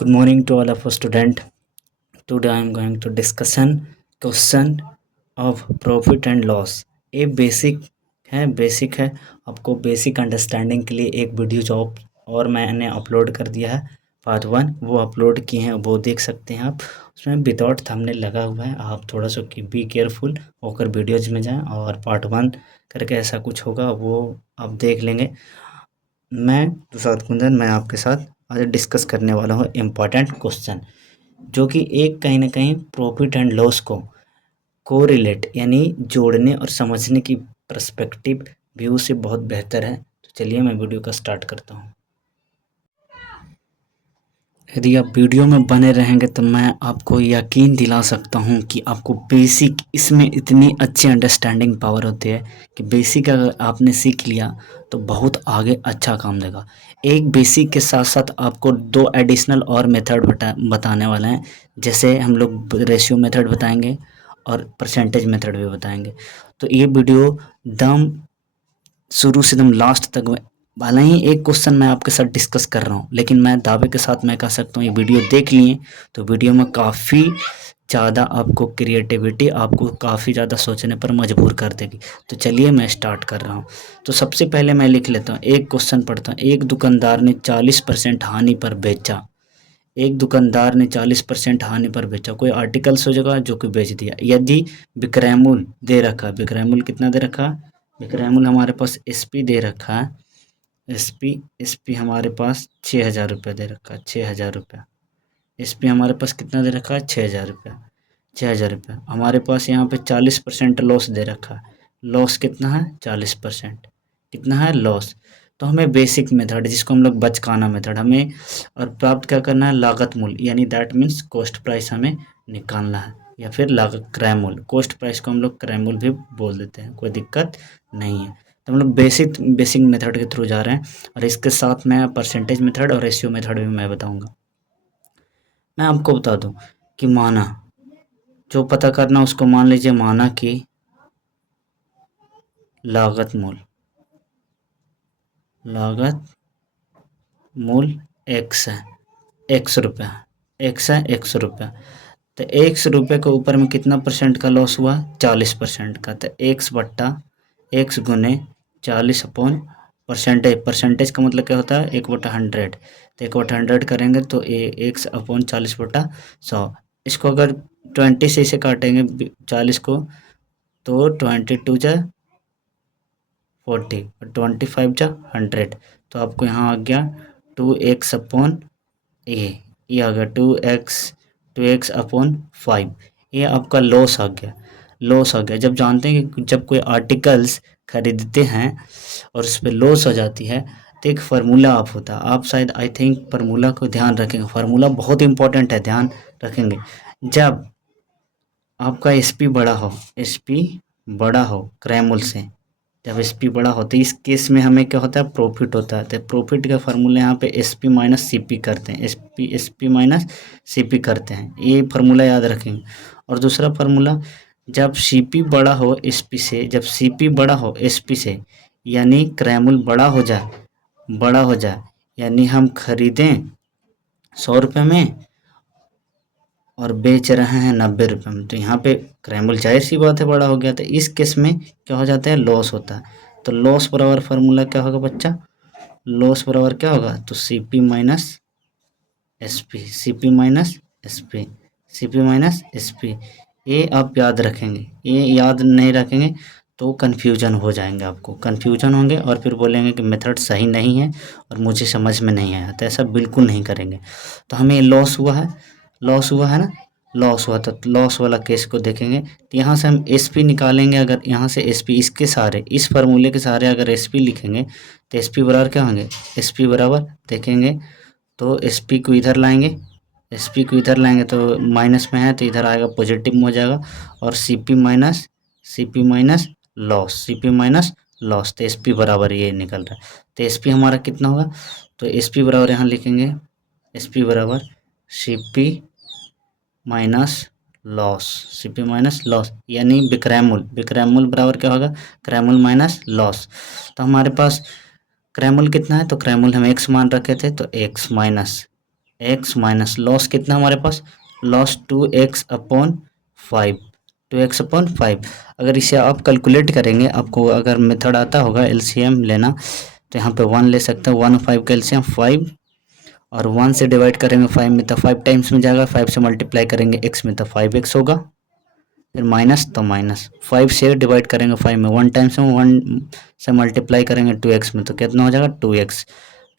Good morning to all of our student. Today I am going to discussion question of profit and loss. ये basic है आपको basic understanding के लिए एक video जो और मैंने अपलोड कर दिया है पार्ट 1 वो अपलोड किए हैं, वो देख सकते हैं आप। उसमें विदाउट थंबनेल लगा हुआ है, आप थोड़ा सा बी केयरफुल होकर वीडियोज में जाएं और पार्ट 1 करके ऐसा कुछ होगा वो आप देख लेंगे। मैं दुसाद कुंदन मैं आपके साथ आज डिस्कस करने वाला हूँ इम्पॉर्टेंट क्वेश्चन, जो कि एक कहीं ना कहीं प्रॉफिट एंड लॉस को कोरिलेट यानी जोड़ने और समझने की पर्सपेक्टिव व्यू से बहुत बेहतर है। तो चलिए मैं वीडियो का स्टार्ट करता हूँ। यदि आप वीडियो में बने रहेंगे तो मैं आपको यकीन दिला सकता हूँ कि आपको बेसिक इसमें इतनी अच्छी अंडरस्टैंडिंग पावर होती है कि बेसिक अगर आपने सीख लिया तो बहुत आगे अच्छा काम देगा। एक बेसिक के साथ साथ आपको 2 एडिशनल और मेथड बताने वाले हैं, जैसे हम लोग रेशियो मेथड बताएंगे और परसेंटेज मेथड भी बताएंगे। तो ये वीडियो दम शुरू से एकदम लास्ट तक, भले ही एक क्वेश्चन मैं आपके साथ डिस्कस कर रहा हूँ, लेकिन मैं दावे के साथ मैं कह सकता हूँ ये वीडियो देख लिए तो वीडियो में काफ़ी ज़्यादा आपको क्रिएटिविटी, आपको काफ़ी ज़्यादा सोचने पर मजबूर कर देगी। तो चलिए मैं स्टार्ट कर रहा हूँ। तो सबसे पहले मैं लिख लेता हूँ, एक क्वेश्चन पढ़ता हूँ। एक दुकानदार ने 40% हानि पर बेचा। एक दुकानदार ने 40% हानि पर बेचा। कोई आर्टिकल्स हो जाएगा जो कि बेच दिया। यदि विक्रय मूल्य दे रखा, विक्रय मूल्य कितना दे रखा, विक्रय मूल्य हमारे पास एसपी दे रखा है। एसपी हमारे पास 6,000 रुपये दे रखा है, 6,000 रुपया। एसपी हमारे पास कितना दे रखा है, 6,000 रुपया, 6,000 रुपया। हमारे पास यहाँ पे 40% लॉस दे रखा है। लॉस कितना है, 40%। कितना है लॉस। तो हमें बेसिक मेथड, जिसको हम लोग बचकाना मेथड, हमें और प्राप्त क्या करना है, लागत मूल्य, यानी दैट मीन्स कॉस्ट प्राइस हमें निकालना है, या फिर लागत क्रय मूल्य। कॉस्ट प्राइस को हम लोग क्रय मूल्य भी बोल देते हैं, कोई दिक्कत नहीं है। तो हम लोग बेसिक मेथड के थ्रू जा रहे हैं, और इसके साथ मैं परसेंटेज मेथड और रेशियो मेथड भी मैं बताऊंगा। मैं आपको बता दूं कि माना, जो पता करना उसको मान लीजिए, माना कि लागत मूल्य एक्स है, एक्स रुपया, एक्स है, 100 रुपया। तो 100 रुपये के ऊपर में कितना परसेंट का लॉस हुआ, 40% का। तो एक्स बट्टा एक्स गुने 40 अपॉन परसेंटेज। परसेंटेज का मतलब क्या होता है, 1/100। तो 1/100 करेंगे तो एक्स अपॉन 40/100। इसको अगर 20 से इसे काटेंगे 40 को, तो 22 जा 40 और 25 जा 100। तो आपको यहाँ आ गया 2x अपॉन ये आ गया 2x अपॉन 5। ये आपका लॉस आ गया, लॉस आ गया। जब जानते हैं कि जब कोई आर्टिकल्स खरीदते हैं और उस पर लॉस हो जाती है, तो एक फार्मूला आप होता है, आप शायद आई थिंक फार्मूला को ध्यान रखेंगे। फार्मूला बहुत इंपॉर्टेंट है, ध्यान रखेंगे। जब आपका एसपी बड़ा हो, एसपी बड़ा हो क्रय मूल्य से, जब एसपी बड़ा हो तो इस केस में हमें क्या होता है, प्रॉफिट होता है। तो प्रॉफिट का फार्मूला यहाँ पे एसपी माइनस सीपी करते हैं, एसपी माइनस सीपी करते हैं, ये फार्मूला याद रखेंगे। और दूसरा फार्मूला, जब सीपी बड़ा हो एसपी से, जब सीपी बड़ा हो एसपी से, यानी क्रय मूल्य बड़ा हो जाए, यानी हम खरीदें 100 रुपये में और बेच रहे हैं 90 रुपये में, तो यहाँ पे क्रय मूल्य जाहिर सी बात है बड़ा हो गया। तो इस केस में क्या हो जाता है, लॉस होता है। तो लॉस बराबर फार्मूला क्या होगा बच्चा, लॉस बराबर क्या होगा, तो CP minus SP, CP minus SP, CP minus SP. ये आप याद रखेंगे, ये याद नहीं रखेंगे तो कन्फ्यूजन हो जाएंगे, आपको कन्फ्यूजन होंगे और फिर बोलेंगे कि मेथड सही नहीं है और मुझे समझ में नहीं आया। तो ऐसा बिल्कुल नहीं करेंगे। तो हमें लॉस हुआ है, लॉस हुआ है ना, लॉस हुआ, तो लॉस वाला केस को देखेंगे। तो यहाँ से हम एसपी निकालेंगे। अगर यहाँ से एसपी, इसके सारे, इस फार्मूले के सारे अगर एसपी लिखेंगे तो एसपी बराबर क्या होंगे, एसपी बराबर देखेंगे तो एसपी को इधर लाएंगे, एसपी को इधर लाएंगे तो माइनस में है तो इधर आएगा पॉजिटिव में हो जाएगा। और CP minus loss, CP minus loss, तो एसपी बराबर ये निकल रहा है। तो एसपी हमारा कितना होगा, तो एसपी बराबर यहाँ लिखेंगे, एसपी बराबर CP minus loss, CP minus loss, यानी विक्रय मूल्य बराबर क्या होगा, क्रय मूल्य माइनस लॉस। तो हमारे पास क्रय मूल्य कितना है, तो क्रय मूल्य हम एक्स मान रखे थे, तो x minus x minus loss कितना हमारे पास, loss 2x upon 5, 2x upon 5। अगर इसे आप कैलकुलेट करेंगे, आपको अगर मेथड आता होगा एलसीएम लेना, तो यहाँ पे 1 ले सकते हैं। 1 और 5 का एलसीएम 5, और 1 से डिवाइड करेंगे 5 में तो 5 टाइम्स में जाएगा, 5 से मल्टीप्लाई करेंगे x में तो 5x होगा, फिर माइनस तो माइनस, 5 से डिवाइड करेंगे 5 में 1 टाइम्स में, 1 से मल्टीप्लाई करेंगे 2x में तो कितना हो जाएगा 2x।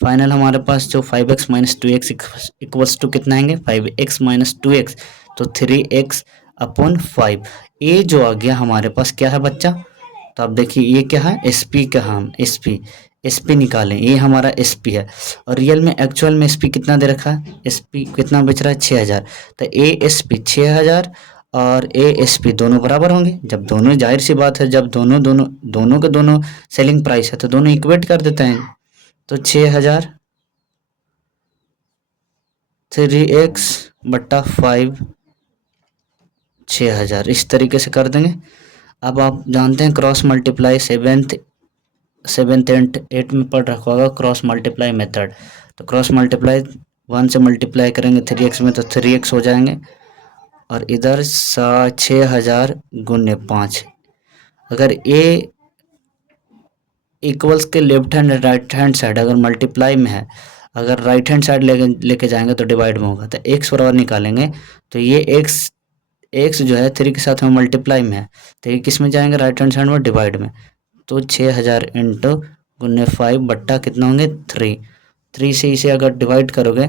फाइनल हमारे पास जो 5x minus 2x equals to कितना आएंगे 5x माइनस 2x, तो 3x अपॉन 5। ये जो आ गया हमारे पास क्या है बच्चा, तो आप देखिए ये क्या है SP का, हम SP निकालें, ये हमारा SP है, और रियल में एक्चुअल में SP कितना दे रखा है, SP कितना बेच रहा है 6000, तो ASP 6000 और ASP दोनों बराबर होंगे। जब दोनों, जाहिर सी बात है, जब दोनों दोनों दोनों के दोनों सेलिंग प्राइस है तो दोनों इक्वेट कर देते हैं, तो 6000 3x बट्टा 5 6000 इस तरीके से कर देंगे। अब आप जानते हैं क्रॉस मल्टीप्लाई सेवेंथ एंड 8 में पढ़ रखा होगा क्रॉस मल्टीप्लाई मेथड, तो क्रॉस मल्टीप्लाई 1 से मल्टीप्लाई करेंगे 3x में तो 3x हो जाएंगे, और इधर 6000 गुने 5। अगर ए इक्वल्स के left hand right hand side अगर मल्टीप्लाई में है, अगर राइट हैंड साइड लेके जाएंगे तो डिवाइड में होगा, तो x बराबर निकालेंगे, तो ये x जो है 3 के साथ में मल्टीप्लाई में है, तो ये किस में जाएंगे राइट हैंड साइड में डिवाइड में, तो 6000 इंटू गुने 5 बट्टा कितना होंगे 3 से इसे अगर डिवाइड करोगे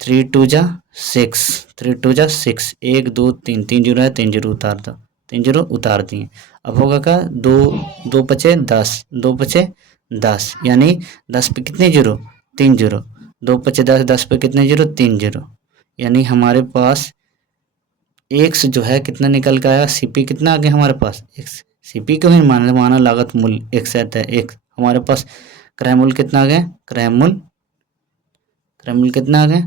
3 2 जा 6, 3 2 जा 6, 1 2 3, 3 जीरो है 3 जीरो उतार दो, 3 जीरो उतार दिए। अब होगा क्या 2 बचे 10, 2 बचे 10, यानी 10 पे कितने जीरो 3 जीरो, 2 बचे 10, 10 पे कितने जीरो 3 जीरो, यानी हमारे पास एक्स जो है कितना निकल के आया, सीपी कितना आ गया हमारे पास एक्स, सीपी को ही माना लागत मूल्य एक्स रहता है, एक हमारे पास क्रय मूल्य कितना आ गया, क्रय मूल्य कितना आ गया,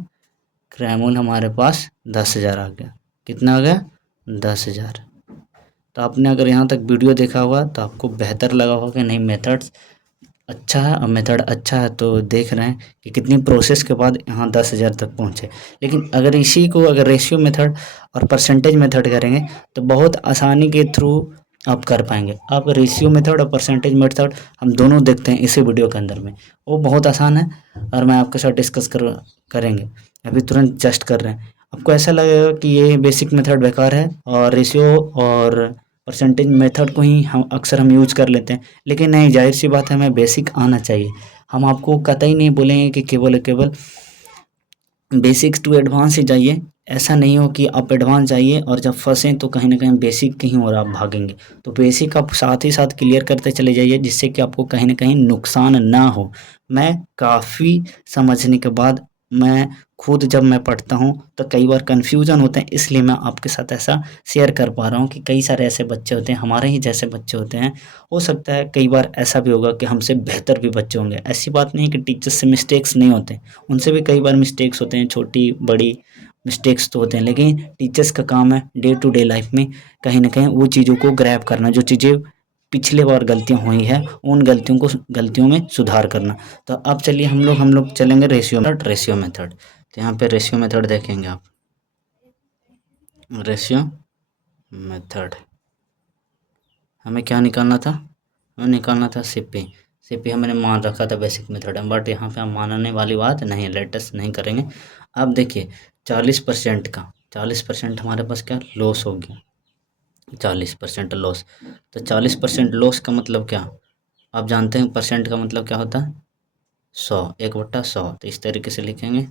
क्रय मूल्य हमारे पास 10,000 आ गया, कितना आ गया 10,000। तो आपने अगर यहाँ तक वीडियो देखा होगा तो आपको बेहतर लगा होगा कि नहीं मेथड्स अच्छा है, और मेथड अच्छा है, तो देख रहे हैं कि कितनी प्रोसेस के बाद यहाँ 10,000 तक पहुँचे। लेकिन अगर इसी को अगर रेशियो मेथड और परसेंटेज मेथड करेंगे तो बहुत आसानी के थ्रू आप कर पाएंगे। आप रेशियो मेथड और परसेंटेज मेथड हम दोनों देखते हैं इसी वीडियो के अंदर में, वो बहुत आसान है, और मैं आपके साथ डिस्कस करेंगे अभी तुरंत जस्ट कर रहे हैं। आपको ऐसा लगेगा कि ये बेसिक मेथड बेकार है और रेशियो और परसेंटेज मेथड को ही हम यूज कर लेते हैं, लेकिन नहीं, जाहिर सी बात है हमें बेसिक आना चाहिए। हम आपको कतई नहीं बोलेंगे कि केवल बेसिक्स टू एडवांस ही जाइए, ऐसा नहीं हो कि आप एडवांस जाइए और जब फंसें तो कहीं ना कहीं बेसिक कहीं और आप भागेंगे। तो बेसिक आप साथ ही साथ क्लियर करते चले जाइए, जिससे कि आपको कहीं ना कहीं नुकसान ना हो। मैं काफ़ी समझने के बाद, मैं खुद जब मैं पढ़ता हूँ तो कई बार कन्फ्यूज़न होते हैं, इसलिए मैं आपके साथ ऐसा शेयर कर पा रहा हूँ कि कई सारे ऐसे बच्चे होते हैं, हमारे ही जैसे बच्चे होते हैं, हो सकता है कई बार ऐसा भी होगा कि हमसे बेहतर भी बच्चे होंगे। ऐसी बात नहीं है कि टीचर्स से मिस्टेक्स नहीं होते, उनसे भी कई बार मिस्टेक्स होते हैं, छोटी बड़ी मिस्टेक्स तो होते हैं, लेकिन टीचर्स का काम है डे टू डे लाइफ में कहीं ना कहीं वो चीज़ों को ग्रैब करना, जो चीज़ें पिछले बार गलतियाँ हुई है उन गलतियों में सुधार करना। तो अब चलिए हम लोग चलेंगे रेशियो मेथड। तो यहाँ पे रेशियो मेथड देखेंगे आप, रेशियो मेथड हमें क्या निकालना था, हमें निकालना था सीपी हमने मान रखा था बेसिक मेथड में, बट यहाँ पे हम मानने वाली बात नहीं है, लेटेस्ट नहीं करेंगे। अब देखिए 40% हमारे पास क्या लॉस हो गया, 40% लॉस, तो 40% लॉस का मतलब क्या, आप जानते हैं परसेंट का मतलब क्या होता है 100, 1/100, तो इस तरीके से लिखेंगे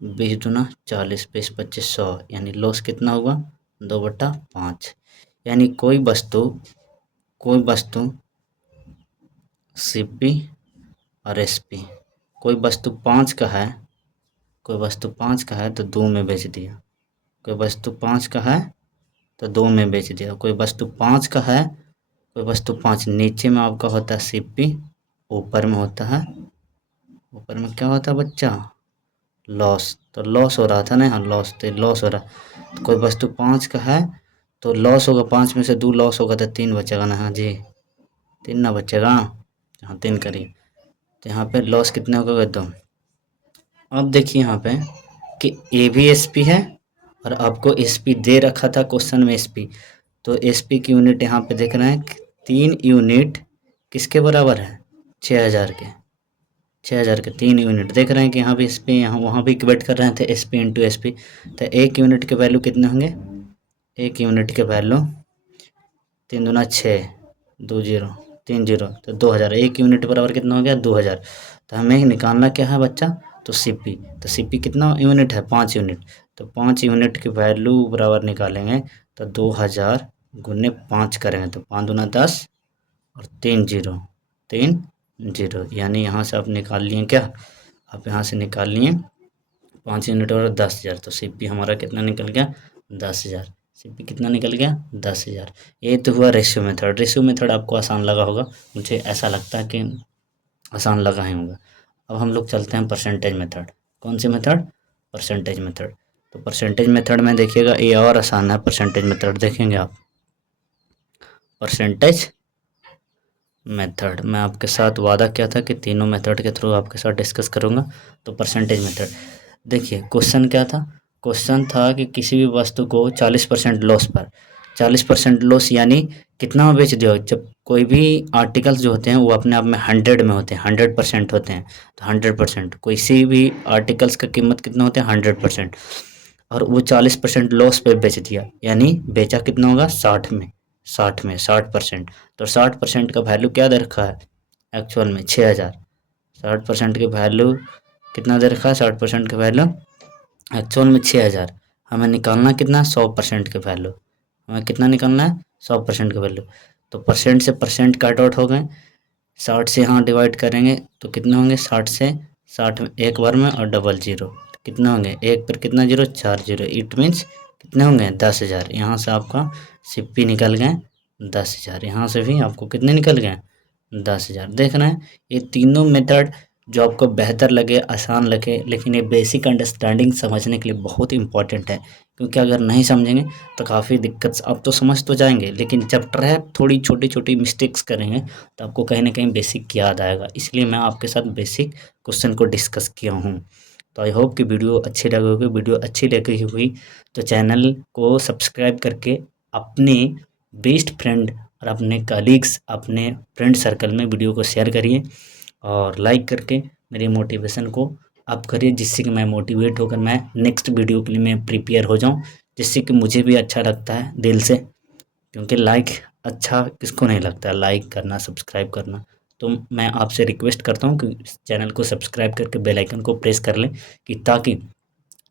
20 दूना 40, 20 25 100, यानी लॉस कितना हुआ 2/5। यानी कोई वस्तु सीपी और एसपी, कोई वस्तु 5 का है, तो 2 में बेच दिया, कोई वस्तु 5 का है तो 2 में बेच दिया, कोई वस्तु 5 का है, कोई वस्तु 5, नीचे में आपका होता है सीपी, ऊपर में होता है, ऊपर में क्या होता है बच्चा लॉस, तो लॉस हो रहा था ना, हाँ लॉस, तो लॉस हो रहा, तो कोई वस्तु 5 का है तो लॉस होगा, 5 में से 2 लॉस होगा तो 3 बचेगा ना, हाँ जी 3 ना बचेगा, हाँ 3 करिए, तो यहाँ पे लॉस कितने होगा 2, अब देखिए यहाँ पे कि ए भी एसपी है और आपको एसपी दे रखा था क्वेश्चन में एसपी, तो एसपी की यूनिट यहाँ पे देख रहे हैं कि 3 यूनिट किसके बराबर है, 6000 के। 6000 के 3 यूनिट देख रहे हैं कि यहाँ भी एसपी, यहाँ वहाँ भी इक्वेट कर रहे थे एसपी इंटू एसपी, तो एक यूनिट के वैल्यू कितने होंगे, एक यूनिट के वैल्यू 3 दूना 6, 2 जीरो 3 जीरो, तो 2000, एक यूनिट बराबर कितना हो गया 2000। तो हमें निकालना क्या है बच्चा, तो सीपी, तो सीपी कितना यूनिट है 5 यूनिट, तो 5 यूनिट की वैल्यू बराबर निकालेंगे तो 2000 गुने 5 करेंगे तो 5 दूना 10 और 3 जीरो 3 जीरो, यानी यहाँ से आप निकाल लिए क्या, आप यहाँ से निकाल लिए 5 यूनिट और 10,000, तो सीपी हमारा कितना निकल गया 10,000। सीपी कितना निकल गया 10,000। ये तो हुआ रेशियो मेथड। रेशियो मेथड आपको आसान लगा होगा, मुझे ऐसा लगता है कि आसान लगा ही होगा। अब हम लोग चलते हैं परसेंटेज मेथड। कौन सी मेथड, परसेंटेज मेथड। तो परसेंटेज मेथड में देखिएगा ये और आसान है। परसेंटेज मेथड देखेंगे आप, परसेंटेज मेथड मैं आपके साथ वादा किया था कि तीनों मेथड के थ्रू आपके साथ डिस्कस करूँगा। तो परसेंटेज मेथड देखिए, क्वेश्चन क्या था, क्वेश्चन था कि किसी भी वस्तु को 40% लॉस पर, 40% लॉस यानी कितना में बेच दिया। जब कोई भी आर्टिकल्स जो होते हैं वो अपने आप में 100 में होते हैं, 100% होते हैं, तो 100% किसी भी आर्टिकल्स का कीमत कितना होता है 100%, और वो 40% लॉस पे बेच दिया, यानी बेचा कितना होगा 60 में, 60%। तो 60% का वैल्यू क्या दे रखा है एक्चुअल में 6000। 60% की वैल्यू कितना दे रखा है, 60% का वैल्यू एक्चुअल में 6000। हमें निकालना कितना 100% के वैल्यू, हमें कितना निकालना है 100% का वैल्यू। तो परसेंट से परसेंट काट आउट हो गए, 60 से यहाँ डिवाइड करेंगे तो कितने होंगे 60 से 60 में एक बार में और डबल जीरो, तो कितने होंगे एक पर कितना जीरो 4 जीरो, इट मीन्स कितने होंगे 10,000। यहाँ से आपका सिप्पी निकल गए 10,000, यहाँ से भी आपको कितने निकल गए 10,000। देख रहे हैं ये तीनों मेथड जो आपको बेहतर लगे, आसान लगे, लेकिन ये बेसिक अंडरस्टैंडिंग समझने के लिए बहुत इंपॉर्टेंट है, क्योंकि अगर नहीं समझेंगे तो काफ़ी दिक्कत, आप तो समझ तो जाएंगे लेकिन जब ट्रैप थोड़ी छोटी छोटी मिस्टेक्स करेंगे तो आपको कहीं ना कहीं बेसिक याद आएगा। इसलिए मैं आपके साथ बेसिक क्वेश्चन को डिस्कस किया हूँ। तो आई होप कि वीडियो अच्छी लगी होगी। वीडियो अच्छी लगी हुई तो चैनल को सब्सक्राइब करके अपने बेस्ट फ्रेंड और अपने कलीग्स, अपने फ्रेंड सर्कल में वीडियो को शेयर करिए और लाइक करके मेरी मोटिवेशन को आप करिए, जिससे कि मैं मोटिवेट होकर मैं नेक्स्ट वीडियो के लिए मैं प्रिपेयर हो जाऊं, जिससे कि मुझे भी अच्छा लगता है दिल से, क्योंकि लाइक अच्छा किसको नहीं लगता है, लाइक करना, सब्सक्राइब करना। तो मैं आपसे रिक्वेस्ट करता हूं कि चैनल को सब्सक्राइब करके बेल आइकन को प्रेस कर लें, कि ताकि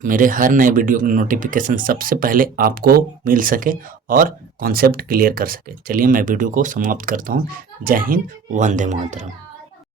मेरे हर नए वीडियो की नोटिफिकेशन सबसे पहले आपको मिल सके और कॉन्सेप्ट क्लियर कर सके। चलिए मैं वीडियो को समाप्त करता हूँ। जय हिंद, वंदे मातरम।